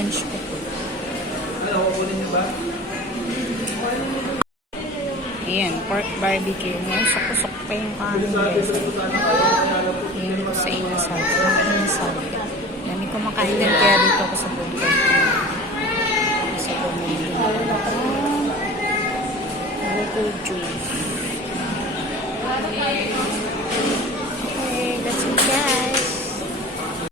lunch ko po. Ayan, pork barbecue. Ngayon, sukusok pa yung kanin guys. Ayan ko sa inasal. Inasal. Dami ko makain din kaya dito ako sa food court. Sa bumili din ako. Local juice. Okay, that's it guys.